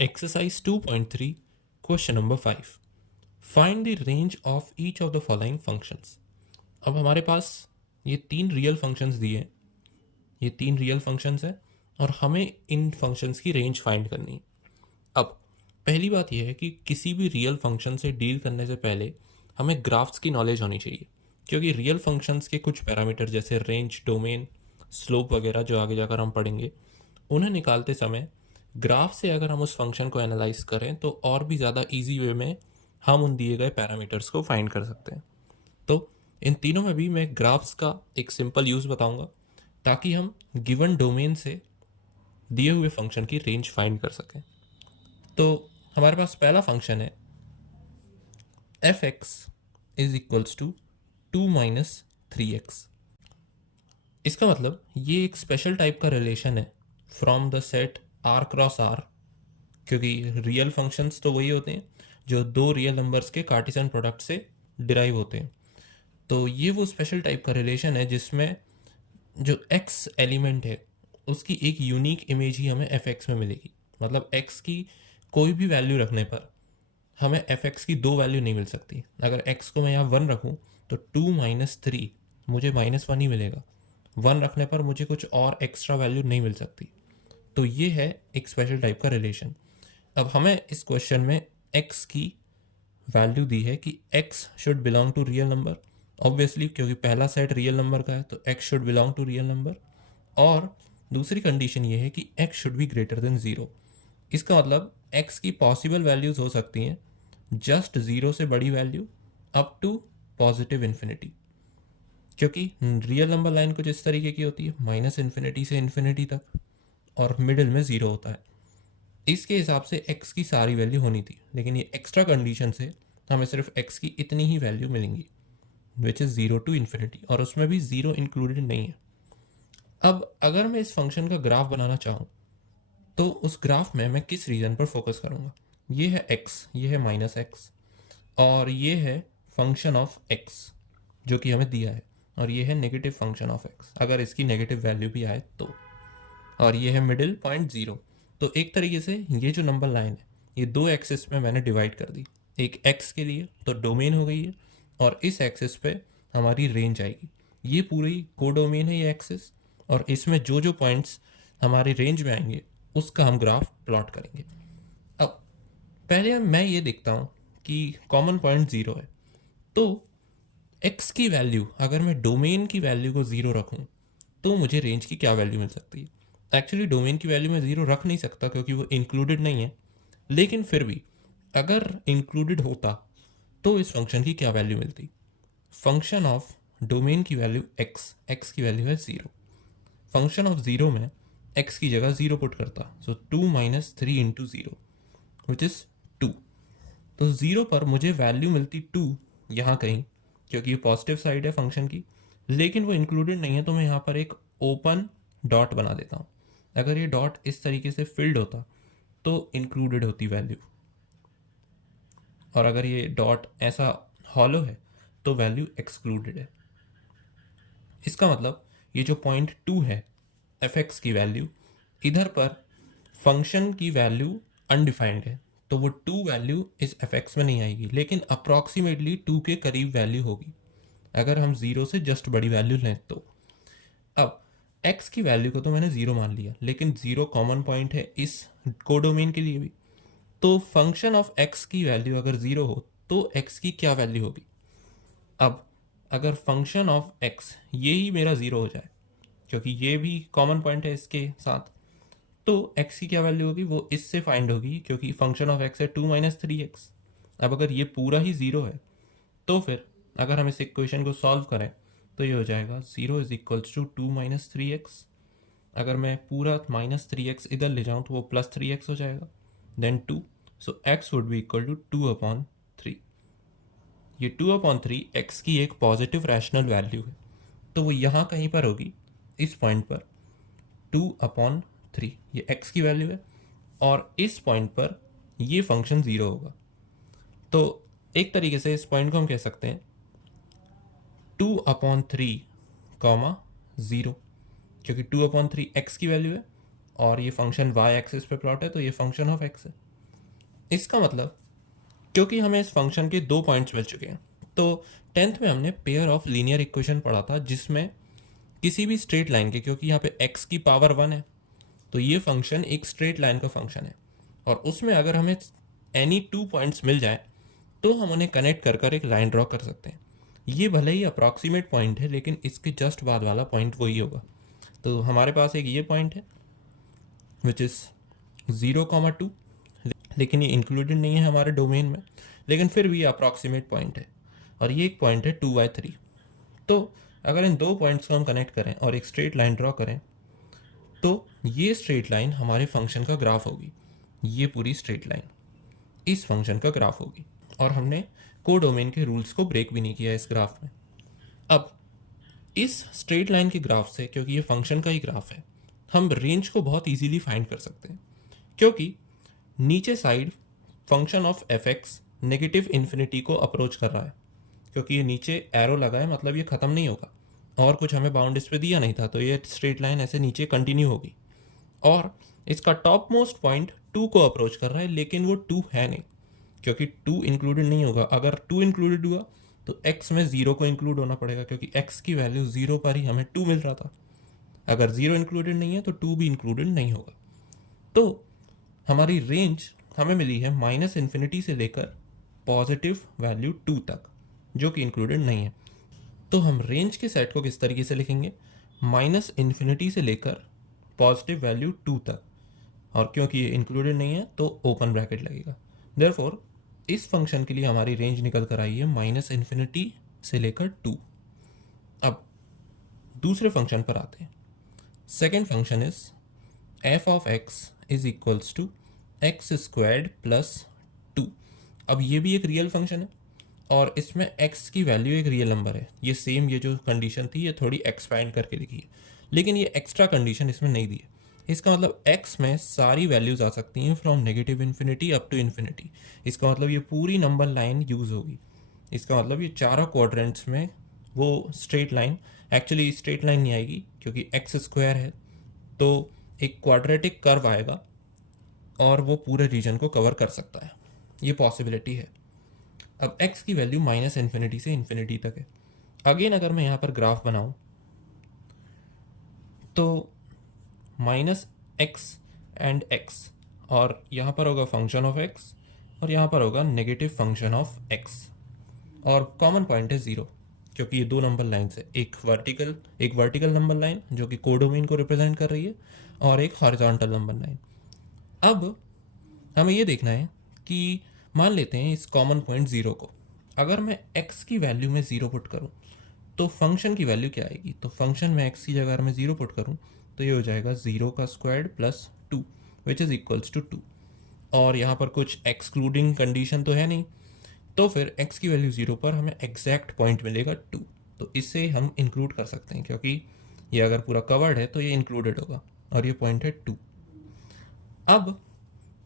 Exercise 2.3, question number 5. Find the range of each of the following functions. अब हमारे पास ये तीन रियल फंक्शंस दिए हैं, ये तीन रियल फंक्शंस हैं और हमें इन फंक्शंस की रेंज फाइंड करनी है। अब पहली बात यह है कि किसी भी रियल फंक्शन से डील करने से पहले हमें ग्राफ्स की नॉलेज होनी चाहिए, क्योंकि रियल फंक्शंस के कुछ पैरामीटर जैसे रेंज, डोमेन, स्लोप वगैरह जो आगे जाकर हम पढ़ेंगे, उन्हें निकालते समय ग्राफ से अगर हम उस फंक्शन को एनालाइज करें तो और भी ज़्यादा इजी वे में हम उन दिए गए पैरामीटर्स को फाइंड कर सकते हैं। तो इन तीनों में भी मैं ग्राफ्स का एक सिंपल यूज़ बताऊंगा ताकि हम गिवन डोमेन से दिए हुए फंक्शन की रेंज फाइंड कर सकें। तो हमारे पास पहला फंक्शन है F X is equals to 2 minus 3x। इसका मतलब ये एक स्पेशल टाइप का रिलेशन है from the set R cross R, क्योंकि रियल फंक्शंस तो वही होते हैं जो दो रियल नंबर्स के कार्टेशियन प्रोडक्ट से डिराइव होते हैं। तो ये वो स्पेशल टाइप का रिलेशन है जिसमें जो एक्स एलिमेंट है उसकी एक यूनिक इमेज ही हमें एफ एक्स में मिलेगी। मतलब एक्स की कोई भी वैल्यू रखने पर हमें एफ एक्स की दो वैल्यू नहीं मिल सकती। अगर एक्स को मैं यहाँ 1 रखूँ तो 2 माइनस 3 मुझे -1 ही मिलेगा। 1 रखने पर मुझे कुछ और एक्स्ट्रा वैल्यू नहीं मिल सकती। तो ये है एक स्पेशल टाइप का रिलेशन। अब हमें इस क्वेश्चन में x की वैल्यू दी है कि x should belong to real number, obviously क्योंकि पहला सेट रियल नंबर का है तो x should belong to real number. और दूसरी कंडीशन ये है कि x should be greater than 0। इसका मतलब x की पॉसिबल वैल्यूज हो सकती हैं जस्ट 0 से बड़ी value up to positive infinity, क्योंकि रियल नंबर लाइन कुछ इस तरीके की होती है -∞ से इन्फिनिटी तक और मिडिल में 0 होता है। इसके हिसाब से x की सारी वैल्यू होनी थी, लेकिन ये एक्स्ट्रा कंडीशन से हमें सिर्फ x की इतनी ही वैल्यू मिलेंगी विच इज़ 0 टू इन्फिनिटी, और उसमें भी 0 इंक्लूडेड नहीं है। अब अगर मैं इस फंक्शन का ग्राफ बनाना चाहूँ तो उस ग्राफ में मैं किस रीजन पर फोकस करूँगा। ये है x, ये है -x, और ये है फंक्शन ऑफ x जो कि हमें दिया है, और ये है नेगेटिव फंक्शन ऑफ x अगर इसकी नेगेटिव वैल्यू भी आए तो, और ये है मिडिल पॉइंट 0। तो एक तरीके से ये जो नंबर लाइन है ये दो एक्सिस में मैंने डिवाइड कर दी, एक x के लिए तो डोमेन हो गई है और इस एक्सिस पे हमारी रेंज आएगी। ये पूरी कोडोमेन है ये एक्सिस, और इसमें जो जो पॉइंट्स हमारी रेंज में आएंगे उसका हम ग्राफ प्लॉट करेंगे। अब पहले मैं ये देखता हूँ कि कॉमन पॉइंट 0 है, तो x की वैल्यू अगर मैं डोमेन की वैल्यू को 0 रखूँ तो मुझे रेंज की क्या वैल्यू मिल सकती है। एक्चुअली डोमेन की वैल्यू में 0 रख नहीं सकता क्योंकि वो इंक्लूडेड नहीं है, लेकिन फिर भी अगर इंक्लूडेड होता तो इस फंक्शन की क्या वैल्यू मिलती। फंक्शन ऑफ डोमेन की वैल्यू x की वैल्यू है 0। फंक्शन ऑफ 0 में x की जगह 0 पुट करता, सो 2 माइनस 3 इंटू 0 विच इज़ 2। तो 0 पर मुझे वैल्यू मिलती 2 यहाँ कहीं, क्योंकि ये पॉजिटिव साइड है फंक्शन की, लेकिन वो इंक्लूडेड नहीं है, तो मैं यहाँ पर एक ओपन डॉट बना देता हूँ। अगर ये डॉट इस तरीके से फिल्ड होता तो इंक्लूडेड होती वैल्यू, और अगर ये डॉट ऐसा हॉलो है तो वैल्यू एक्सक्लूडेड है। इसका मतलब ये जो पॉइंट 2 है एफ एक्स की वैल्यू, इधर पर फंक्शन की वैल्यू अनडिफाइंड है, तो वो 2 वैल्यू इस एफ एक्स में नहीं आएगी, लेकिन अप्रॉक्सीमेटली 2 के करीब वैल्यू होगी अगर हम 0 से जस्ट बड़ी वैल्यू लें तो। अब x की वैल्यू को तो मैंने 0 मान लिया, लेकिन 0 कॉमन पॉइंट है इस कोडोमेन के लिए भी, तो फंक्शन ऑफ x की वैल्यू अगर 0 हो तो x की क्या वैल्यू होगी। अब अगर फंक्शन ऑफ x ये ही मेरा 0 हो जाए, क्योंकि ये भी कॉमन पॉइंट है इसके साथ, तो x की क्या वैल्यू होगी वो इससे फाइंड होगी, क्योंकि फंक्शन ऑफ x है 2 माइनस 3x। अब अगर ये पूरा ही 0 है तो फिर अगर हम इस इक्वेशन को सॉल्व करें तो ये हो जाएगा 0 is equals to 2 minus 3x। अगर मैं पूरा -3x इधर ले जाऊँ तो वो +3x हो जाएगा, then 2, so x would be equal to 2/3। ये 2/3 x की एक पॉजिटिव रैशनल वैल्यू है, तो वो यहाँ कहीं पर होगी इस पॉइंट पर 2/3, ये x की वैल्यू है, और इस पॉइंट पर ये फंक्शन 0 होगा। तो एक तरीके से इस पॉइंट को हम कह सकते हैं 2/3, 0, क्योंकि 2/3 x की वैल्यू है और ये फंक्शन वाई एक्सिस पे प्लॉट है तो ये फंक्शन ऑफ एक्स है। इसका मतलब क्योंकि हमें इस फंक्शन के 2 पॉइंट्स मिल चुके हैं, तो 10th में हमने पेयर ऑफ लीनियर इक्वेशन पढ़ा था जिसमें किसी भी स्ट्रेट लाइन के, क्योंकि यहाँ पे x की पावर 1 है तो ये फंक्शन एक स्ट्रेट लाइन का फंक्शन है, और उसमें अगर हमें एनी 2 पॉइंट्स मिल जाए तो हम उन्हें कनेक्ट कर कर एक लाइन ड्रॉ कर सकते हैं। ये भले ही अप्रॉक्सीमेट पॉइंट है लेकिन इसके जस्ट बाद वाला पॉइंट वही होगा। तो हमारे पास एक ये पॉइंट है विच इज़ 0,2, लेकिन ये इंक्लूडेड नहीं है हमारे डोमेन में, लेकिन फिर भी ये अप्रॉक्सीमेट पॉइंट है। और ये एक पॉइंट है 2/3। तो अगर इन 2 पॉइंट्स को हम कनेक्ट करें और एक स्ट्रेट लाइन ड्रॉ करें तो ये स्ट्रेट लाइन हमारे फंक्शन का ग्राफ होगी। ये पूरी स्ट्रेट लाइन इस फंक्शन का ग्राफ होगी, और हमने कोडोमेन के रूल्स को ब्रेक भी नहीं किया इस ग्राफ में। अब इस स्ट्रेट लाइन के ग्राफ से, क्योंकि ये फंक्शन का ही ग्राफ है, हम रेंज को बहुत इजीली फाइंड कर सकते हैं, क्योंकि नीचे side function of F x negative infinity को अप्रोच कर रहा है, क्योंकि ये नीचे एरो लगा है मतलब ये ख़त्म नहीं होगा, और कुछ हमें बाउंड इस पे दिया नहीं था, तो ये स्ट्रेट लाइन ऐसे नीचे कंटिन्यू होगी। और इसका टॉप मोस्ट पॉइंट 2 को अप्रोच कर रहा है, लेकिन वो 2 है नहीं, क्योंकि 2 इंक्लूडेड नहीं होगा। अगर 2 इंक्लूडेड हुआ तो x में 0 को इंक्लूड होना पड़ेगा, क्योंकि x की वैल्यू 0 पर ही हमें 2 मिल रहा था। अगर 0 इंक्लूडेड नहीं है तो 2 भी इंक्लूडेड नहीं होगा। तो हमारी रेंज हमें मिली है -∞ से लेकर पॉजिटिव वैल्यू 2 तक, जो कि इंक्लूडेड नहीं है। तो हम रेंज के सेट को किस तरीके से लिखेंगे, -∞ से लेकर पॉजिटिव वैल्यू 2 तक, और क्योंकि ये इंक्लूडेड नहीं है तो ओपन ब्रैकेट लगेगा। देयरफॉर इस फंक्शन के लिए हमारी रेंज निकल कर आई है -∞ से लेकर 2। अब दूसरे फंक्शन पर आते हैं। Second function is f of x is equals to x² plus 2। अब ये भी एक रियल फंक्शन है और इसमें x की वैल्यू एक रियल नंबर है। ये सेम, ये जो कंडीशन थी ये थोड़ी एक्सपैंड करके लिखी है, लेकिन ये एक्स्ट्रा कंडीशन इसमें नहीं दी है। इसका मतलब x में सारी वैल्यूज आ सकती हैं फ्रॉम -∞ अप टू इन्फिनिटी। इसका मतलब ये पूरी नंबर लाइन यूज़ होगी। इसका मतलब ये चारों क्वाड्रेंट्स में वो straight line, actually straight line नहीं आएगी क्योंकि x² है, तो एक क्वाड्रेटिक कर्व आएगा और वो पूरे रीजन को कवर कर सकता है। ये पॉसिबिलिटी है। अब x की वैल्यू -∞ से इन्फिनिटी तक है। अगेन अगर मैं यहाँ पर ग्राफ बनाऊँ तो -x एंड x, और यहाँ पर होगा फंक्शन ऑफ x और यहाँ पर होगा नेगेटिव फंक्शन ऑफ x, और कॉमन पॉइंट है 0, क्योंकि ये 2 नंबर लाइन्स है, एक वर्टिकल नंबर लाइन जो कि कोडोमेन को रिप्रेजेंट कर रही है, और एक हॉरिजॉन्टल नंबर लाइन। अब हमें ये देखना है कि मान लेते हैं इस कॉमन पॉइंट 0 को, अगर मैं x की वैल्यू में 0 पुट करूँ तो फंक्शन की वैल्यू क्या आएगी। तो फंक्शन में x की जगह मैं 0 पुट करूँ तो ये हो जाएगा 0² plus 2 which is equals to 2, और यहाँ पर कुछ एक्सक्लूडिंग कंडीशन तो है नहीं, तो फिर x की वैल्यू 0 पर हमें एग्जैक्ट पॉइंट मिलेगा 2। तो इसे हम इंक्लूड कर सकते हैं, क्योंकि ये अगर पूरा कवर्ड है तो ये इंक्लूडेड होगा, और ये पॉइंट है 2। अब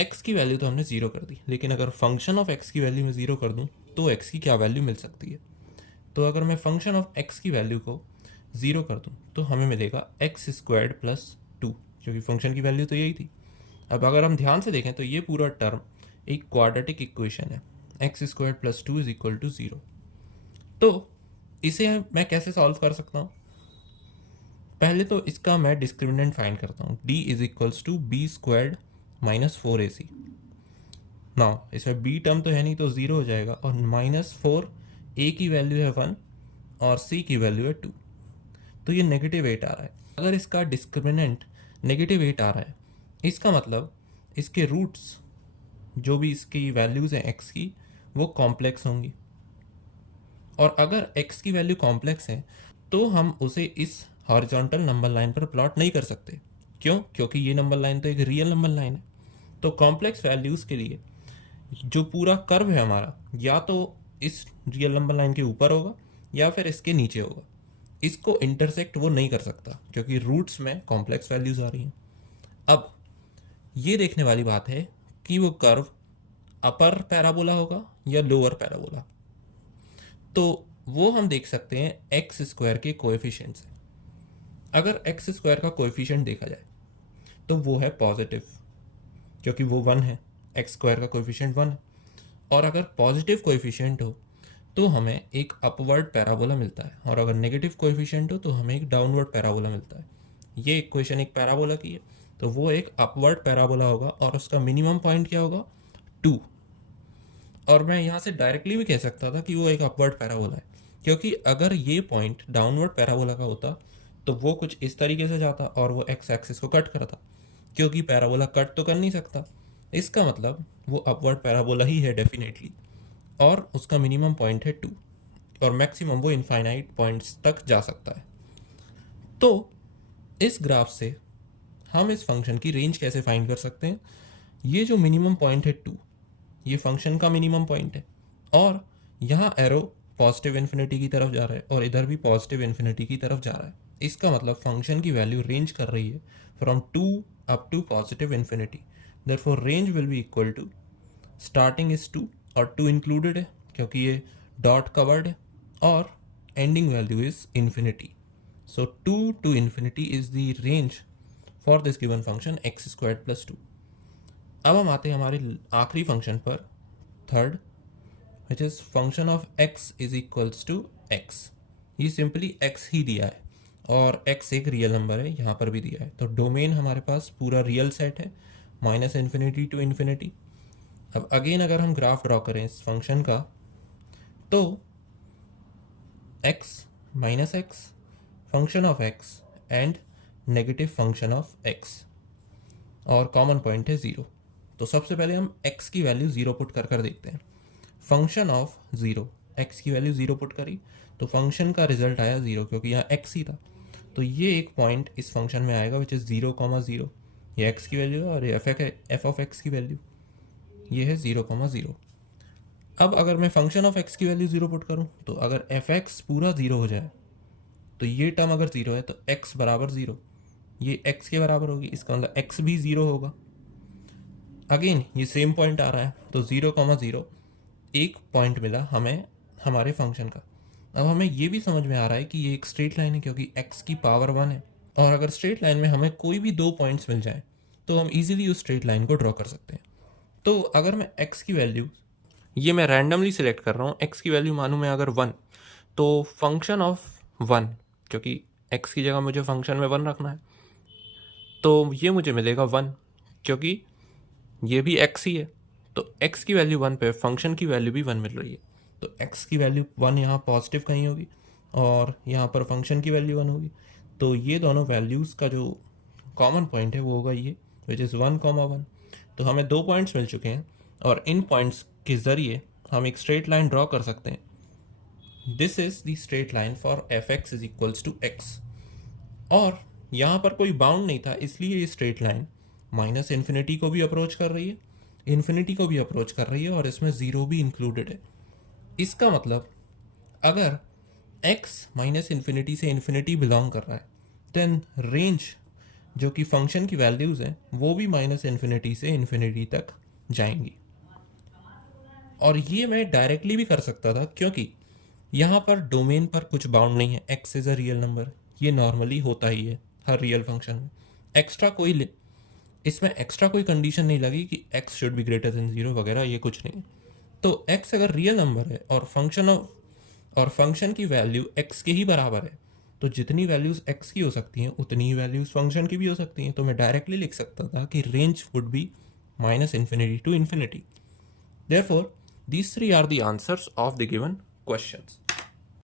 x की वैल्यू तो हमने 0 कर दी, लेकिन अगर फंक्शन ऑफ x की वैल्यू में 0 कर दूं तो x की क्या वैल्यू मिल सकती है। तो अगर मैं फंक्शन ऑफ x की वैल्यू को 0 कर दूं तो हमें मिलेगा x² प्लस 2, क्योंकि फंक्शन की वैल्यू तो यही थी। अब अगर हम ध्यान से देखें तो ये पूरा टर्म एक क्वाड्रेटिक इक्वेशन है, x² plus 2 is equal to 0। तो इसे मैं कैसे सॉल्व कर सकता हूँ। पहले तो इसका मैं डिस्क्रिमिनेंट फाइंड करता हूँ, d is equals to b² minus 4ac। Now इसमें b टर्म तो है नहीं तो 0 हो जाएगा, और -4 a की वैल्यू है 1 और c की वैल्यू है 2, तो ये -8 आ रहा है। अगर इसका डिस्क्रिमिनेंट -8 आ रहा है, इसका मतलब इसके रूट्स जो भी इसकी वैल्यूज़ हैं x की वो कॉम्प्लेक्स होंगी, और अगर x की वैल्यू कॉम्प्लेक्स है तो हम उसे इस हॉरिजॉन्टल नंबर लाइन पर प्लॉट नहीं कर सकते। क्यों? क्योंकि ये नंबर लाइन तो एक रियल नंबर लाइन है। तो कॉम्प्लेक्स वैल्यूज़ के लिए जो पूरा कर्व है हमारा, या तो इस रियल नंबर लाइन के ऊपर होगा या फिर इसके नीचे होगा। इसको इंटरसेक्ट वो नहीं कर सकता क्योंकि रूट्स में कॉम्प्लेक्स वैल्यूज़ आ रही हैं। अब ये देखने वाली बात है कि वो कर्व अपर पैराबोला होगा या लोअर पैराबोला। तो वो हम देख सकते हैं x² के कोएफिशिएंट से। अगर x² का कोएफिशिएंट देखा जाए तो वो है पॉजिटिव, क्योंकि वो 1 है, एक्स स्क्वायर का कोएफिशिएंट 1 है। और अगर पॉजिटिव कोएफिशिएंट हो तो हमें एक अपवर्ड पैराबोला मिलता है, और अगर नेगेटिव कोएफिशिएंट हो तो हमें एक डाउनवर्ड पैराबोला मिलता है। ये इक्वेशन एक पैराबोला की है, तो वो एक अपवर्ड पैराबोला होगा और उसका मिनिमम पॉइंट क्या होगा, 2। और मैं यहाँ से डायरेक्टली भी कह सकता था कि वो एक अपवर्ड पैराबोला है, क्योंकि अगर ये पॉइंट डाउनवर्ड पैराबोला का होता तो वो कुछ इस तरीके से जाता और वो एक्स एक्सिस को कट करता, क्योंकि पैराबोला कट तो कर नहीं सकता। इसका मतलब वो अपवर्ड पैराबोला ही है डेफिनेटली, और उसका मिनिमम पॉइंट है 2 और मैक्सिमम वो इनफाइनाइट पॉइंट्स तक जा सकता है। तो इस ग्राफ से हम इस फंक्शन की रेंज कैसे फाइंड कर सकते हैं। ये जो मिनिमम पॉइंट है 2, ये फंक्शन का मिनिमम पॉइंट है, और यहाँ एरो पॉजिटिव इन्फिनिटी की तरफ जा रहा है और इधर भी पॉजिटिव इन्फिनिटी की तरफ जा रहा है। इसका मतलब फंक्शन की वैल्यू रेंज कर रही है from 2 up to positive infinity. Therefore range will be equal to, starting is 2 और 2 इंक्लूडेड है क्योंकि ये डॉट कवर्ड है, और ending value is infinity. So 2 to infinity is the range for this given function x squared plus 2। अब हम आते हैं हमारे आखिरी फंक्शन पर, third, which is function of x is equals to x। ये सिंपली x ही दिया है और x एक रियल नंबर है, यहाँ पर भी दिया है, तो डोमेन हमारे पास पूरा रियल सेट है, माइनस इन्फिनिटी टू इन्फिनिटी। अब अगेन अगर हम ग्राफ ड्रॉ करें इस फंक्शन का, तो x minus x, function of x and negative function of x, और कॉमन पॉइंट है 0। तो सबसे पहले हम x की वैल्यू 0 पुट कर देखते हैं। फंक्शन ऑफ 0, x की वैल्यू 0 पुट करी तो फंक्शन का रिजल्ट आया 0, क्योंकि यहाँ x ही था। तो ये एक पॉइंट इस फंक्शन में आएगा विच इज़ 0,0। ये x की वैल्यू है और ये f ऑफ x की वैल्यू ये है 0,0। अब अगर मैं फंक्शन ऑफ x की वैल्यू 0 पुट करूँ तो अगर f(x) पूरा 0 हो जाए तो ये टर्म अगर 0 है तो x बराबर 0, ये x के बराबर होगी, इसका मतलब x भी 0 होगा। अगेन ये सेम पॉइंट आ रहा है, तो 0,0 एक पॉइंट मिला हमें हमारे फंक्शन का। अब हमें ये भी समझ में आ रहा है कि ये एक स्ट्रेट लाइन है क्योंकि x की पावर 1 है, और अगर स्ट्रेट लाइन में हमें कोई भी 2 पॉइंट्स मिल जाए तो हम इजीली उस स्ट्रेट लाइन को ड्रॉ कर सकते हैं। तो अगर मैं x की वैल्यू, ये मैं रैंडमली सिलेक्ट कर रहा हूँ, x की वैल्यू मानूँ मैं अगर 1, तो फंक्शन ऑफ 1, क्योंकि x की जगह मुझे फंक्शन में 1 रखना है, तो ये मुझे मिलेगा 1, क्योंकि ये भी x ही है, तो x की वैल्यू 1 पे फंक्शन की वैल्यू भी 1 मिल रही है। तो x की वैल्यू 1 यहाँ पॉजिटिव कहीं होगी और यहाँ पर फंक्शन की वैल्यू 1 होगी, तो ये दोनों वैल्यूज़ का जो कॉमन पॉइंट है वो होगा ये, विच इज़ 1,1। तो हमें 2 पॉइंट्स मिल चुके हैं और इन पॉइंट्स के ज़रिए हम एक स्ट्रेट लाइन ड्रॉ कर सकते हैं। This is the straight line for f(x) is equals to x, और यहाँ पर कोई बाउंड नहीं था, इसलिए ये स्ट्रेट लाइन माइनस इन्फिनिटी को भी अप्रोच कर रही है, इन्फिनिटी को भी अप्रोच कर रही है, और इसमें 0 भी इंक्लूडेड है। इसका मतलब अगर x माइनस इन्फिनिटी से इन्फिनिटी बिलोंग कर रहा है, देन रेंज जो कि फंक्शन की वैल्यूज़ हैं वो भी माइनस इन्फिनिटी से इन्फिनिटी तक जाएंगी। और ये मैं डायरेक्टली भी कर सकता था, क्योंकि यहाँ पर डोमेन पर कुछ बाउंड नहीं है, x is a real number, ये नॉर्मली होता ही है हर रियल फंक्शन में। इसमें एक्स्ट्रा कोई कंडीशन नहीं लगी कि x should be greater than 0 वगैरह, ये कुछ नहीं। तो x अगर रियल नंबर है और फंक्शन की वैल्यू x के ही बराबर है, तो जितनी वैल्यूज़ x की हो सकती हैं उतनी ही वैल्यूज़ फंक्शन की भी हो सकती हैं। तो मैं डायरेक्टली लिख सकता था कि range would be minus infinity to infinity. Therefore these 3 are the answers of the given questions.